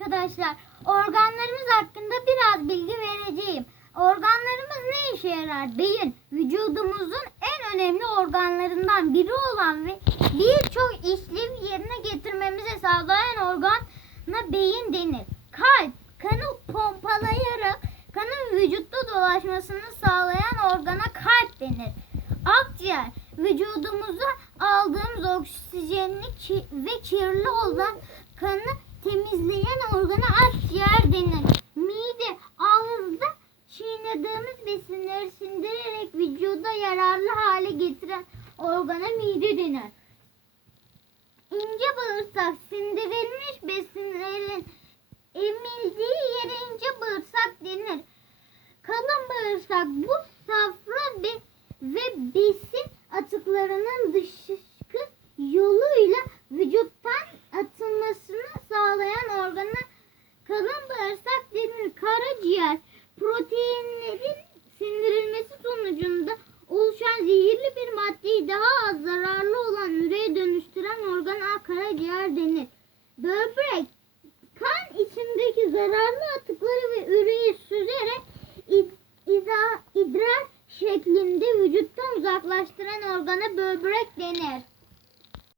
arkadaşlar. Organlarımız hakkında biraz bilgi vereceğim. Organlarımız ne işe yarar? Beyin, vücudumuzun en önemli organlarından biri olan ve birçok işlevi yerine getirmemize sağlayan organa beyin denir. Kalp, kanı pompalayarak kanın vücutta dolaşmasını sağlayan organa kalp denir. Akciğer, vücudumuza aldığımız oksijenli ki- ve kirli olan kanı temizleyen organa akciğer denir. Mide, ağızda çiğnediğimiz besinleri sindirerek vücuda yararlı hale getiren organa mide denir. İnce bağırsak sindirilmiş besinlerin emildiği yere ince bağırsak denir. Kalın bağırsak bu safra ve, ve besin atıklarının dışkı yoluyla vücuttan atılmasını sağlayan organa kalın bağırsak denir. Karaciğer proteinlerin sindirilmesi sonucunda oluşan zehirli bir maddeyi daha az zararlı olan üreye dönüştüren organa karaciğer denir. Böbrek kan içindeki zararlı atıkları ve üreyi süzerek idrar şeklinde vücuttan uzaklaştıran organa böbrek denir.